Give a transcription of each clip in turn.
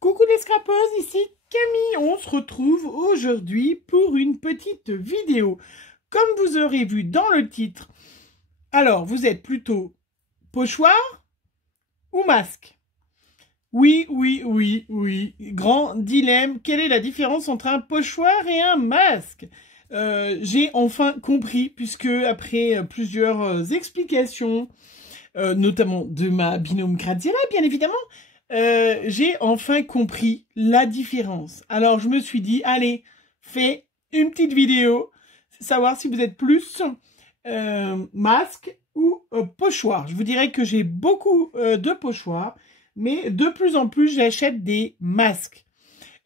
Coucou les scrapeuses, ici Camille. On se retrouve aujourd'hui pour une petite vidéo. Comme vous aurez vu dans le titre, alors vous êtes plutôt pochoir ou masque? Oui, grand dilemme. Quelle est la différence entre un pochoir et un masque? J'ai enfin compris, puisque après plusieurs explications, notamment de ma binôme Graziella, bien évidemment, j'ai enfin compris la différence. Alors je me suis dit, allez, fais une petite vidéo, savoir si vous êtes plus masque ou pochoir. Je vous dirais que j'ai beaucoup de pochoirs, mais de plus en plus j'achète des masques.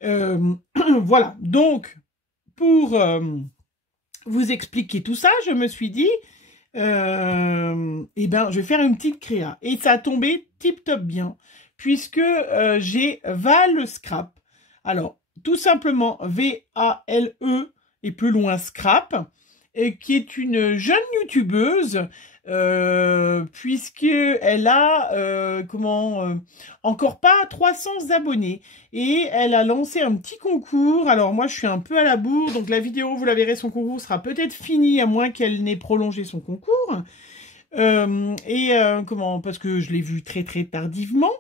Voilà, donc pour vous expliquer tout ça, je me suis dit, eh ben, je vais faire une petite créa. Et ça a tombé tip-top bien, puisque j'ai Val Scrap. Alors, tout simplement V-A-L-E et plus loin Scrap, et qui est une jeune youtubeuse, puisqu'elle a encore pas 300 abonnés, et elle a lancé un petit concours. Alors moi je suis un peu à la bourre, donc la vidéo, vous la verrez, son concours sera peut-être fini, à moins qu'elle n'ait prolongé son concours, parce que je l'ai vu très tardivement,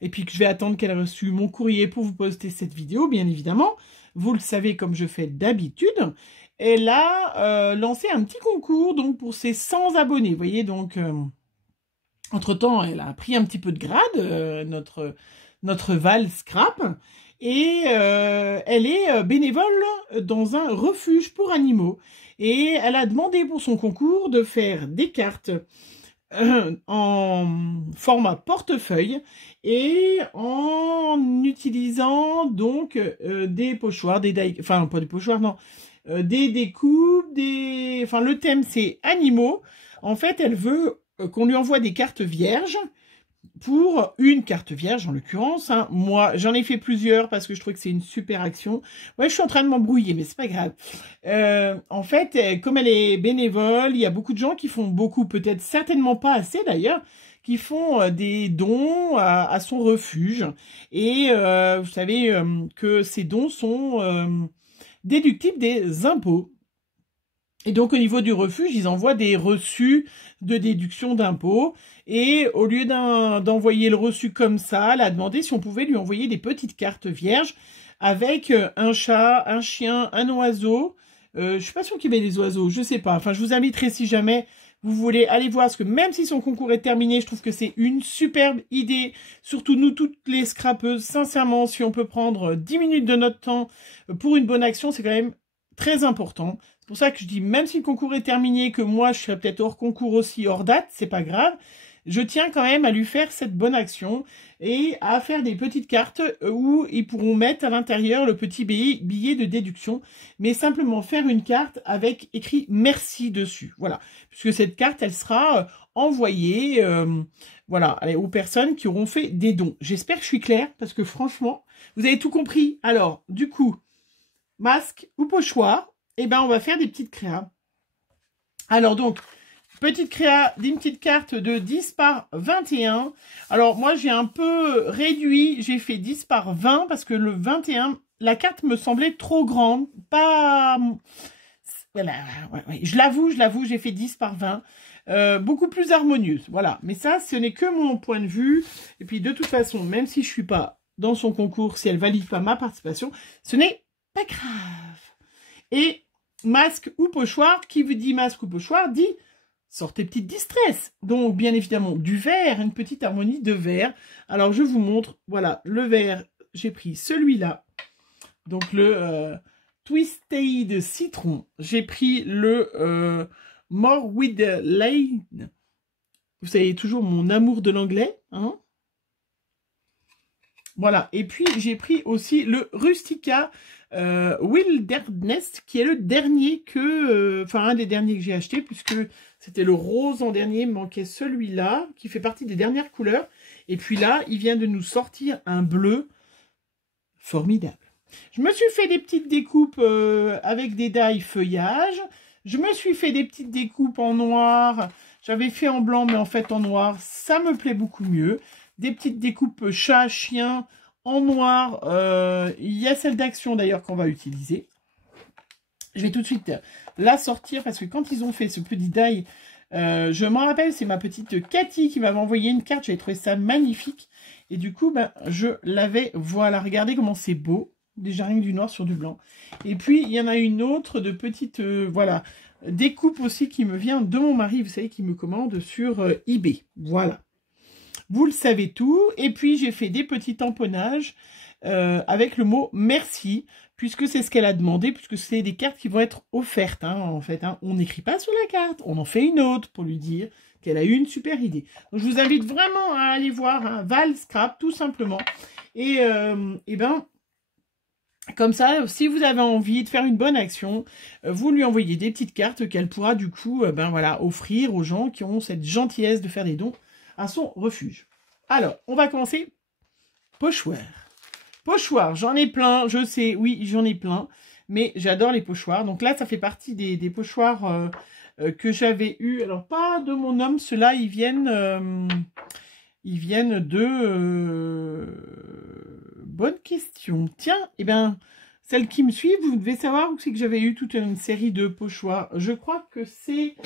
et puis que je vais attendre qu'elle ait reçu mon courrier pour vous poster cette vidéo, bien évidemment. Vous le savez, comme je fais d'habitude. Elle a lancé un petit concours donc pour ses 100 abonnés. Vous voyez, donc, entre-temps, elle a pris un petit peu de grade, notre Val Scrap. Et elle est bénévole dans un refuge pour animaux. Et elle a demandé pour son concours de faire des cartes en format portefeuille et en utilisant donc des pochoirs, enfin pas des pochoirs, non, des découpes, enfin le thème c'est animaux. En fait, elle veut qu'on lui envoie des cartes vierges, pour une carte vierge en l'occurrence, hein. Moi j'en ai fait plusieurs parce que je trouve que c'est une super action. Ouais, je suis en train de m'embrouiller, mais c'est pas grave. En fait, comme elle est bénévole, il y a beaucoup de gens qui font beaucoup, peut-être certainement pas assez d'ailleurs, qui font des dons à son refuge. Et vous savez que ces dons sont déductibles des impôts. Et donc, au niveau du refuge, ils envoient des reçus de déduction d'impôts. Et au lieu d'envoyer le reçu comme ça, elle a demandé si on pouvait lui envoyer des petites cartes vierges avec un chat, un chien, un oiseau. Je suis pas sûre qu'il y ait des oiseaux, je sais pas. Enfin, je vous inviterai si jamais vous voulez aller voir, parce que même si son concours est terminé, je trouve que c'est une superbe idée. Surtout nous, toutes les scrapeuses, sincèrement, si on peut prendre 10 minutes de notre temps pour une bonne action, c'est quand même très important. C'est pour ça que je dis, même si le concours est terminé, que moi je serai peut-être hors concours aussi, hors date, c'est pas grave. Je tiens quand même à lui faire cette bonne action et à faire des petites cartes où ils pourront mettre à l'intérieur le petit billet de déduction, mais simplement faire une carte avec écrit merci dessus. Voilà, puisque cette carte, elle sera envoyée voilà, aux personnes qui auront fait des dons. J'espère que je suis claire, parce que franchement, vous avez tout compris. Alors, du coup, masque ou pochoir, eh ben on va faire des petites créas. Alors donc, petite créa d'une petite carte de 10 par 21. Alors moi j'ai un peu réduit, j'ai fait 10 par 20 parce que le 21, la carte me semblait trop grande. Pas... Voilà, ouais. Je l'avoue, j'ai fait 10 par 20. Beaucoup plus harmonieuse, voilà. Mais ça, ce n'est que mon point de vue. Et puis de toute façon, même si je ne suis pas dans son concours, si elle valide pas ma participation, ce n'est pas grave. Et masque ou pochoir, qui vous dit masque ou pochoir, dit sortez petite distress. Donc, bien évidemment, du vert, une petite harmonie de vert. Alors, je vous montre, voilà, le vert, j'ai pris celui-là. Donc, le Twisted Citron. J'ai pris le More with the Lane. Vous savez, toujours mon amour de l'anglais, hein. Voilà, et puis j'ai pris aussi le Rustica Wilderness, qui est le dernier que, enfin un des derniers que j'ai acheté, puisque c'était le rose en dernier, il me manquait celui-là, qui fait partie des dernières couleurs. Et puis là, il vient de nous sortir un bleu formidable. Je me suis fait des petites découpes avec des die feuillage. Je me suis fait des petites découpes en noir. J'avais fait en blanc, mais en fait en noir, ça me plaît beaucoup mieux. Des petites découpes chat, chien en noir. Il y a celle d'Action d'ailleurs qu'on va utiliser. Je vais tout de suite la sortir parce que quand ils ont fait ce petit die, je m'en rappelle, c'est ma petite Cathy qui m'avait envoyé une carte. J'avais trouvé ça magnifique. Et du coup, ben, je l'avais, voilà, regardez comment c'est beau. Déjà rien que du noir sur du blanc. Et puis, il y en a une autre de petite, voilà, découpe aussi qui me vient de mon mari, vous savez, qui me commande sur eBay. Voilà. Vous le savez tout. Et puis, j'ai fait des petits tamponnages avec le mot merci, puisque c'est ce qu'elle a demandé, puisque c'est des cartes qui vont être offertes, hein, en fait. Hein. On n'écrit pas sur la carte, on en fait une autre pour lui dire qu'elle a eu une super idée. Donc, je vous invite vraiment à aller voir hein, Val Scrap, tout simplement. Et ben... Comme ça, si vous avez envie de faire une bonne action, vous lui envoyez des petites cartes qu'elle pourra du coup ben voilà, offrir aux gens qui ont cette gentillesse de faire des dons à son refuge. Alors, on va commencer. Pochoir. Pochoir, j'en ai plein, je sais, oui, j'en ai plein. Mais j'adore les pochoirs. Donc là, ça fait partie des pochoirs que j'avais eu. Alors, pas de mon homme, ceux-là, ils viennent de... Bonne question. Tiens, eh bien, celles qui me suivent, vous devez savoir où c'est que j'avais eu toute une série de pochoirs. Je crois que c'est...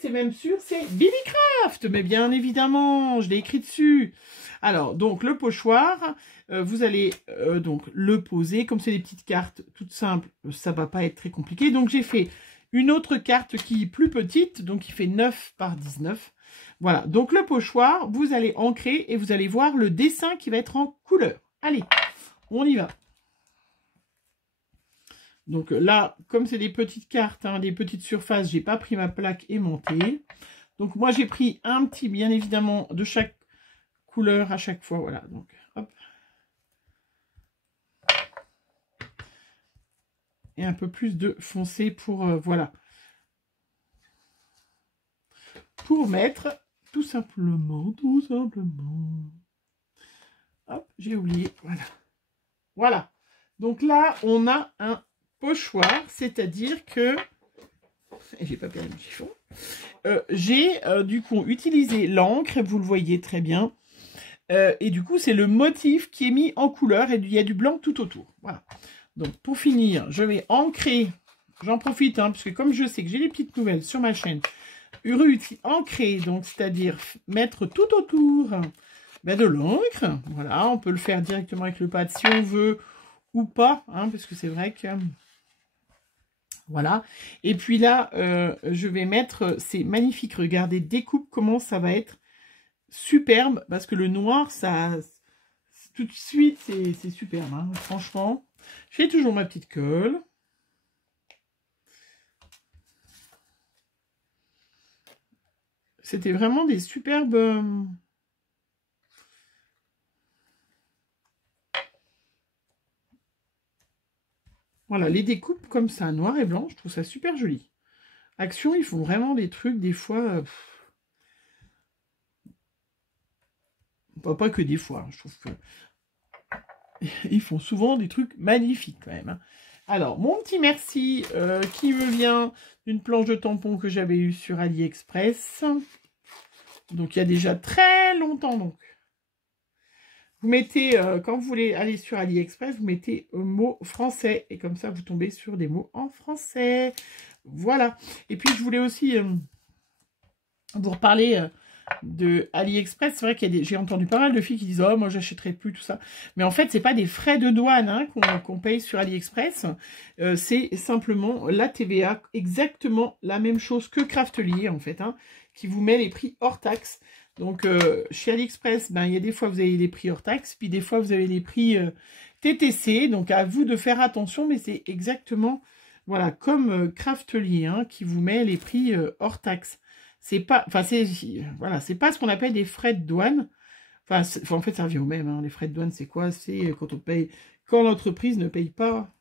c'est même sûr, c'est Billy Craft. Mais bien évidemment, je l'ai écrit dessus. Alors, donc, le pochoir, vous allez donc le poser. Comme c'est des petites cartes toutes simples, ça va pas être très compliqué. Donc, j'ai fait une autre carte qui est plus petite, donc qui fait 9 par 19. Voilà, donc le pochoir, vous allez ancrer et vous allez voir le dessin qui va être en couleur. Allez, on y va. Donc là, comme c'est des petites cartes, hein, des petites surfaces, j'ai pas pris ma plaque aimantée. Donc moi, j'ai pris un petit, bien évidemment, de chaque couleur à chaque fois. Voilà, donc hop. Et un peu plus de foncé pour, voilà. Pour mettre... Tout simplement. Hop, j'ai oublié. Voilà. Voilà. Donc là, on a un pochoir, c'est-à-dire que... Et j'ai pas perdu le chiffon. J'ai du coup utilisé l'encre, vous le voyez très bien. Et du coup, c'est le motif qui est mis en couleur et il y a du blanc tout autour. Voilà. Donc pour finir, je vais ancrer. J'en profite, hein, parce que comme je sais que j'ai des petites nouvelles sur ma chaîne, ancrer, donc c'est-à-dire mettre tout autour ben, de l'encre. Voilà, on peut le faire directement avec le pad si on veut ou pas, hein, parce que c'est vrai que voilà. Et puis là, je vais mettre ces magnifiques, regardez, découpe comment ça va être superbe, parce que le noir, ça tout de suite, c'est superbe, hein, franchement. J'ai toujours ma petite colle. C'était vraiment des superbes... Voilà, les découpes comme ça, noir et blanc, je trouve ça super joli. Action, ils font vraiment des trucs, des fois... pas que des fois, je trouve que... Ils font souvent des trucs magnifiques quand même. Hein. Alors, mon petit merci qui me vient d'une planche de tampon que j'avais eue sur AliExpress. Donc, il y a déjà très longtemps, donc. Vous mettez, quand vous voulez aller sur AliExpress, vous mettez mot français. Et comme ça, vous tombez sur des mots en français. Voilà. Et puis, je voulais aussi vous reparler de AliExpress. C'est vrai qu'il j'ai entendu pas mal de filles qui disent « Oh, moi, j'achèterai plus, tout ça. » Mais en fait, c'est pas des frais de douane hein, qu'on paye sur AliExpress. C'est simplement la TVA, exactement la même chose que Craftelier, en fait, hein, qui vous met les prix hors taxe. Donc, chez AliExpress, ben, il y a des fois, vous avez les prix hors taxe, puis des fois, vous avez les prix TTC. Donc, à vous de faire attention, mais c'est exactement, voilà, comme Craftelier, hein, qui vous met les prix hors taxe. C'est pas, enfin, voilà, c'est pas ce qu'on appelle des frais de douane. Enfin, en fait, ça revient au même, hein. Les frais de douane, c'est quoi? C'est quand on paye, quand l'entreprise ne paye pas,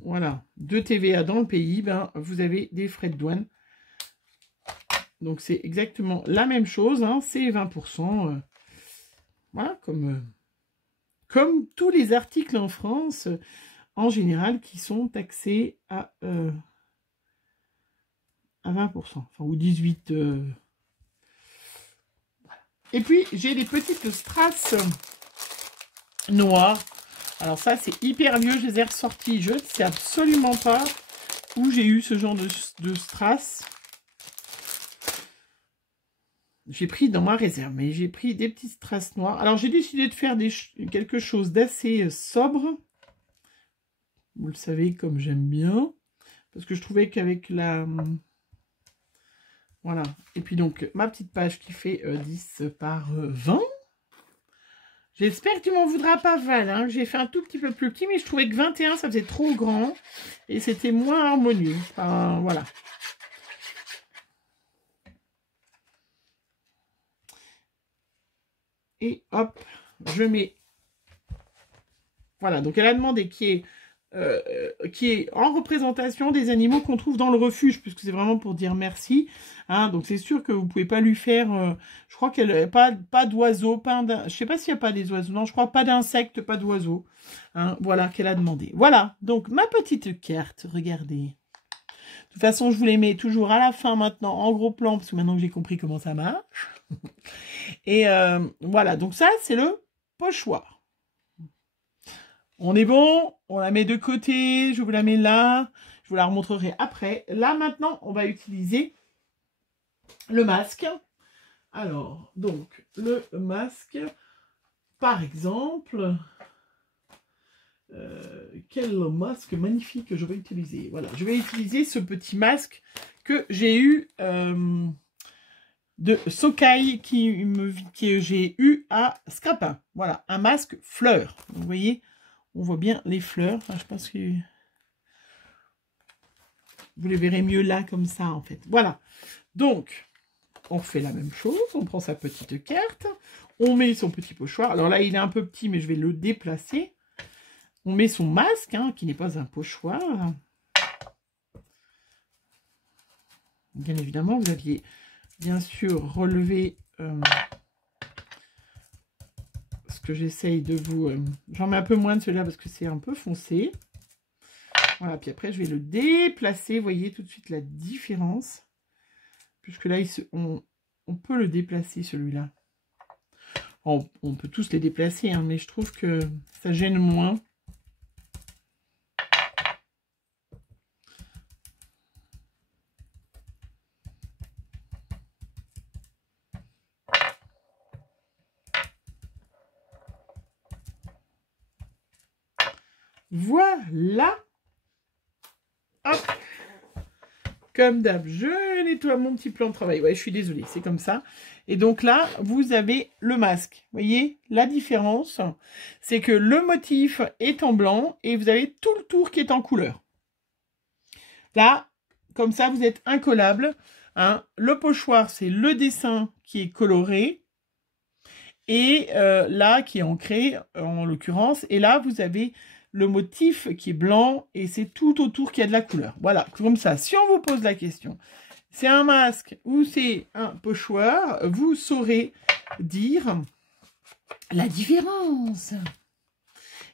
voilà, de TVA dans le pays, ben, vous avez des frais de douane. Donc, c'est exactement la même chose, hein, c'est 20%. Voilà, comme tous les articles en France, en général, qui sont taxés à 20%. Enfin, ou 18%. Et puis, j'ai des petites strass noires. Alors ça, c'est hyper vieux, je les ai ressortis. Je ne sais absolument pas où j'ai eu ce genre de strass. J'ai pris dans ma réserve, mais j'ai pris des petites strass noires. Alors, j'ai décidé de faire quelque chose d'assez sobre. Vous le savez, comme j'aime bien. Parce que je trouvais qu'avec la... Voilà. Et puis donc, ma petite page qui fait 10 par 20. J'espère que tu m'en voudras pas, Val. Hein. J'ai fait un tout petit peu plus petit, mais je trouvais que 21, ça faisait trop grand. Et c'était moins harmonieux. Enfin, voilà. Et hop, je mets... Voilà, donc elle a demandé qui est en représentation des animaux qu'on trouve dans le refuge, puisque c'est vraiment pour dire merci. Hein, donc c'est sûr que vous pouvez pas lui faire... je crois qu'elle n'a pas d'oiseaux, je sais pas s'il n'y a pas des oiseaux. Non, je crois pas d'insectes, pas d'oiseaux. Hein, voilà, qu'elle a demandé. Voilà, donc ma petite carte, regardez. De toute façon, je vous les mets toujours à la fin maintenant, en gros plan, parce que maintenant que j'ai compris comment ça marche. Et voilà, donc ça, c'est le pochoir. On est bon, on la met de côté, je vous la mets là, je vous la remontrerai après. Là, maintenant, on va utiliser le masque. Alors, donc, le masque, par exemple, quel masque magnifique je vais utiliser. Voilà, je vais utiliser ce petit masque que j'ai eu de Sokai que j'ai eu à Scrapin. Voilà, un masque fleur. Vous voyez, on voit bien les fleurs. Enfin, je pense que vous les verrez mieux là, comme ça, en fait. Voilà. Donc, on fait la même chose. On prend sa petite carte. On met son petit pochoir. Alors là, il est un peu petit, mais je vais le déplacer. On met son masque, hein, qui n'est pas un pochoir. Bien évidemment, vous aviez bien sûr relevé ce que j'essaye de vous... J'en mets un peu moins de celui-là parce que c'est un peu foncé. Voilà, puis après, je vais le déplacer. Vous voyez tout de suite la différence. Puisque là, on peut le déplacer, celui-là. On peut tous les déplacer, hein, mais je trouve que ça gêne moins. Voilà. Hop. Comme d'hab, je nettoie mon petit plan de travail. Ouais, je suis désolée, c'est comme ça. Et donc là, vous avez le masque. Vous voyez, la différence, c'est que le motif est en blanc et vous avez tout le tour qui est en couleur. Là, comme ça, vous êtes incollable. Hein. Le pochoir, c'est le dessin qui est coloré. Et là, qui est ancré, en l'occurrence. Et là, vous avez le motif qui est blanc et c'est tout autour qui a de la couleur. Voilà, comme ça. Si on vous pose la question, c'est un masque ou c'est un pochoir, vous saurez dire la différence.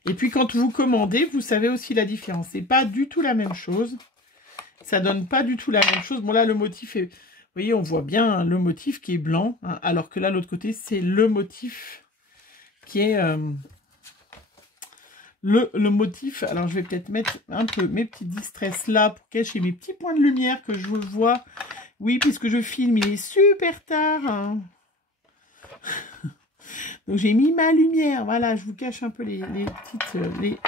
Et puis, quand vous commandez, vous savez aussi la différence. C'est pas du tout la même chose. Ça donne pas du tout la même chose. Bon, là, le motif est... Vous voyez, on voit bien le motif qui est blanc, hein, alors que là, l'autre côté, c'est le motif qui est... Le motif, alors je vais peut-être mettre un peu mes petits distress là pour cacher mes petits points de lumière que je vois. Oui, puisque je filme, il est super tard. Hein. Donc j'ai mis ma lumière, voilà, je vous cache un peu les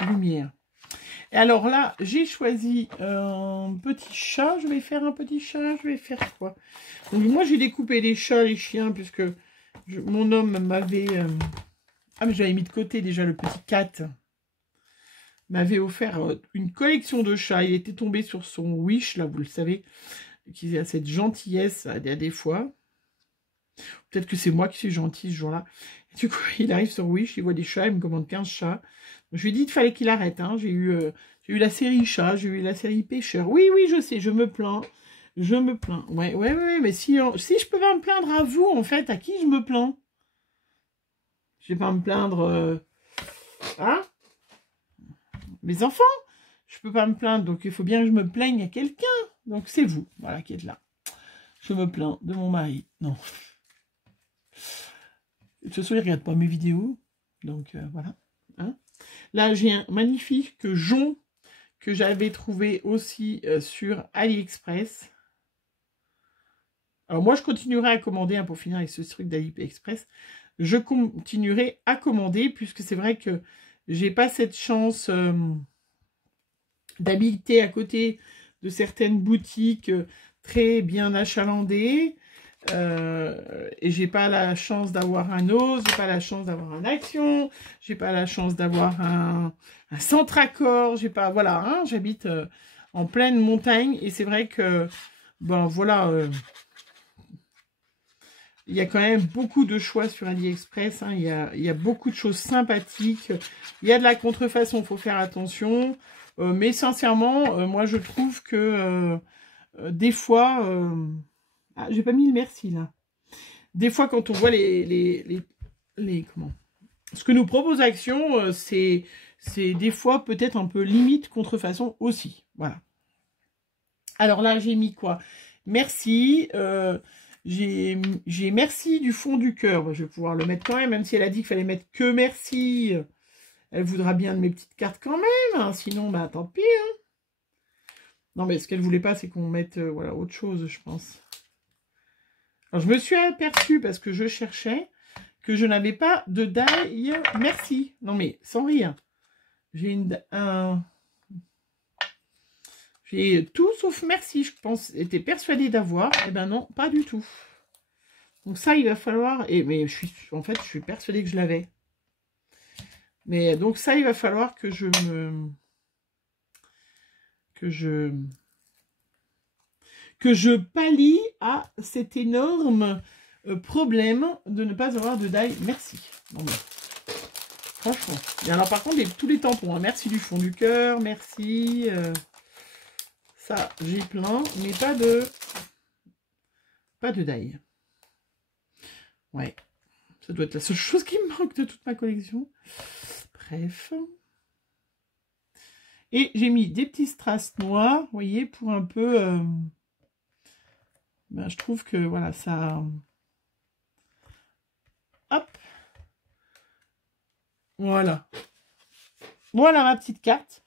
lumières. Et alors là, j'ai choisi un petit chat. Je vais faire un petit chat, je vais faire quoi? Donc moi j'ai découpé les chats, les chiens, puisque mon homme m'avait... Ah mais j'avais mis de côté déjà le petit cat. M'avait offert une collection de chats. Il était tombé sur son Wish, là, vous le savez, qui a cette gentillesse à des fois. Peut-être que c'est moi qui suis gentille ce jour-là. Du coup, il arrive sur Wish, il voit des chats, il me commande 15 chats. Je lui ai dit qu'il fallait qu'il arrête. Hein. J'ai eu la série chat, j'ai eu la série pêcheur. Oui, oui, je sais, je me plains. Je me plains. Ouais, mais si je peux pas me plaindre à vous, en fait, à qui je me plains? Je vais pas me plaindre... Hein? Mes enfants, je peux pas me plaindre, donc il faut bien que je me plaigne à quelqu'un. Donc c'est vous, voilà, qui êtes là. Je me plains de mon mari. Non. toute façon, il ne regarde pas mes vidéos. Donc, voilà. Hein. Là, j'ai un magnifique jonc que j'avais trouvé aussi sur AliExpress. Alors, moi, je continuerai à commander, hein, pour finir avec ce truc d'AliExpress. Je continuerai à commander, puisque c'est vrai que j'ai pas cette chance d'habiter à côté de certaines boutiques très bien achalandées. Et j'ai pas la chance d'avoir un Ose, j'ai pas la chance d'avoir un Action, j'ai pas la chance d'avoir un Centracor, j'ai pas, voilà, hein, j'habite en pleine montagne et c'est vrai que, bon, voilà, il y a quand même beaucoup de choix sur AliExpress, hein, il y a beaucoup de choses sympathiques, il y a de la contrefaçon, il faut faire attention, mais sincèrement, moi je trouve que des fois... Ah, j'ai pas mis le merci, là. Des fois, quand on voit comment, ce que nous propose Action, c'est des fois peut-être un peu limite contrefaçon aussi. Voilà. Alors là, j'ai mis quoi? Merci. J'ai merci du fond du cœur. Bah, je vais pouvoir le mettre quand même si elle a dit qu'il fallait mettre que merci. Elle voudra bien de mes petites cartes quand même. Hein, sinon, bah tant pis. Hein. Non, mais ce qu'elle voulait pas, c'est qu'on mette voilà, autre chose, je pense. Alors, je me suis aperçue, parce que je cherchais, que je n'avais pas de die merci. Non, mais sans rire. J'ai j'ai tout sauf merci, je pense, j'étais persuadée d'avoir. Eh ben non, pas du tout. Donc ça, il va falloir... mais en fait, je suis persuadée que je l'avais. Mais donc ça, il va falloir que je pallie à cet énorme problème de ne pas avoir de die merci. Non, mais, franchement. Et alors par contre, tous les tampons, hein. Merci du fond du cœur, merci. Ça, j'ai plein, mais pas de die. Ouais. Ça doit être la seule chose qui me manque de toute ma collection. Bref. Et j'ai mis des petits strass noirs, vous voyez, pour un peu... ben, je trouve que, voilà, ça... Hop. Voilà. Voilà ma petite carte.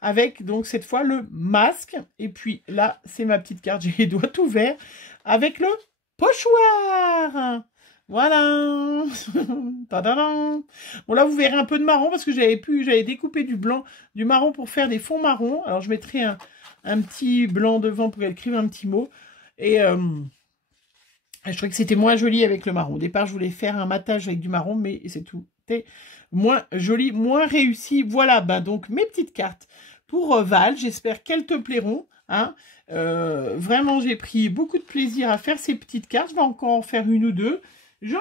Avec, donc, cette fois, le masque. Et puis, là, c'est ma petite carte. J'ai les doigts ouverts. Avec le pochoir. Voilà. Tadadam. Bon, là, vous verrez un peu de marron parce que j'avais découpé du blanc, du marron pour faire des fonds marrons. Alors, je mettrai un petit blanc devant pour écrire un petit mot. Et je trouvais que c'était moins joli avec le marron. Au départ, je voulais faire un matage avec du marron, mais c'est tout. C'était moins joli, moins réussi. Voilà, bah donc mes petites cartes pour Val. J'espère qu'elles te plairont. Hein. Vraiment, j'ai pris beaucoup de plaisir à faire ces petites cartes. Je vais encore en faire une ou deux. J'en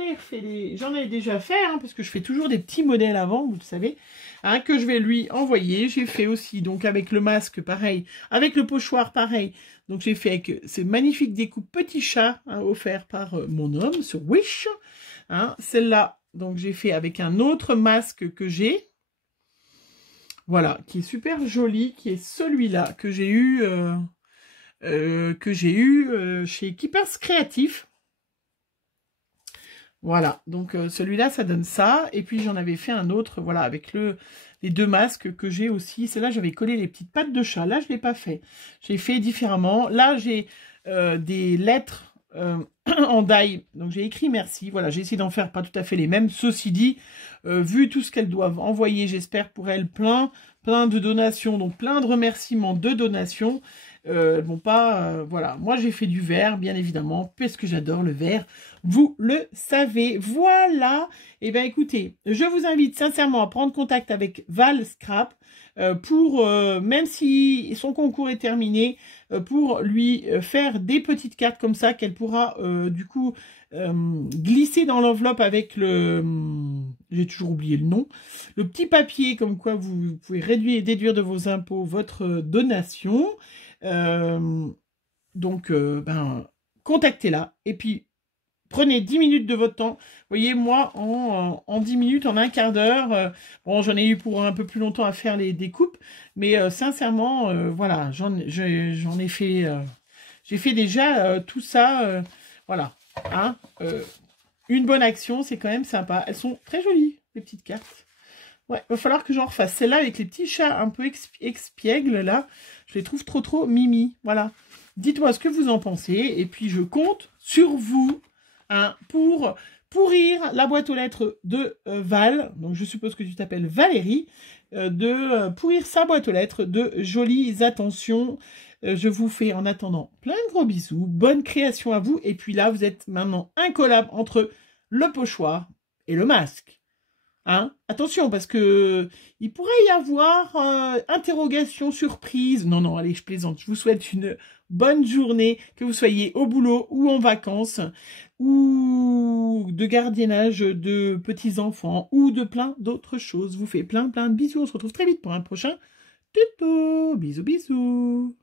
ai déjà fait, hein, parce que je fais toujours des petits modèles avant, vous le savez, hein, que je vais lui envoyer. J'ai fait aussi, donc avec le masque, pareil, avec le pochoir, pareil. Donc j'ai fait avec ces magnifiques découpes petits chats, hein, offerts par mon homme sur Wish. Hein. Celle-là, donc j'ai fait avec un autre masque que j'ai. Voilà, qui est super joli, qui est celui-là que j'ai eu, chez Keepers Créatif. Voilà, donc celui-là, ça donne ça. Et puis, j'en avais fait un autre, voilà, avec les deux masques que j'ai aussi. Celle-là, j'avais collé les petites pattes de chat. Là, je ne l'ai pas fait. J'ai fait différemment. Là, j'ai des lettres en die. Donc, j'ai écrit merci. Voilà, j'ai essayé d'en faire pas tout à fait les mêmes. Ceci dit, vu tout ce qu'elles doivent envoyer, j'espère pour elles plein de donations. Donc, plein de remerciements de donations. Elles vont pas... voilà, moi, j'ai fait du verre, bien évidemment, parce que j'adore le verre. Vous le savez. Voilà. Eh bien, écoutez, je vous invite sincèrement à prendre contact avec Val Scrap pour, même si son concours est terminé, pour lui faire des petites cartes comme ça qu'elle pourra, du coup, glisser dans l'enveloppe avec le... j'ai toujours oublié le nom. Le petit papier comme quoi vous pouvez réduire et déduire de vos impôts votre donation. Donc, contactez-la. Et puis, prenez 10 minutes de votre temps. Vous voyez, moi, en 10 minutes, en un quart d'heure, bon, j'en ai eu pour un peu plus longtemps à faire les découpes, mais sincèrement, voilà, j'en ai fait... j'ai fait déjà tout ça, voilà. Hein, une bonne action, c'est quand même sympa. Elles sont très jolies, les petites cartes. Ouais, va falloir que j'en refasse. Celle-là avec les petits chats un peu expiègles, là, je les trouve trop mimi. Voilà. Dites-moi ce que vous en pensez. Et puis, je compte sur vous hein, pour pourrir la boîte aux lettres de Val. Donc, je suppose que tu t'appelles Valérie. De pourrir sa boîte aux lettres de jolies attentions. Je vous fais en attendant plein de gros bisous. Bonne création à vous. Et puis là, vous êtes maintenant incollable entre le pochoir et le masque. Hein? Attention, parce que il pourrait y avoir interrogation, surprise. Non, allez, je plaisante. Je vous souhaite une bonne journée, que vous soyez au boulot ou en vacances, ou de gardiennage de petits-enfants, ou de plein d'autres choses. Je vous fais plein de bisous. On se retrouve très vite pour un prochain tuto. Bisous.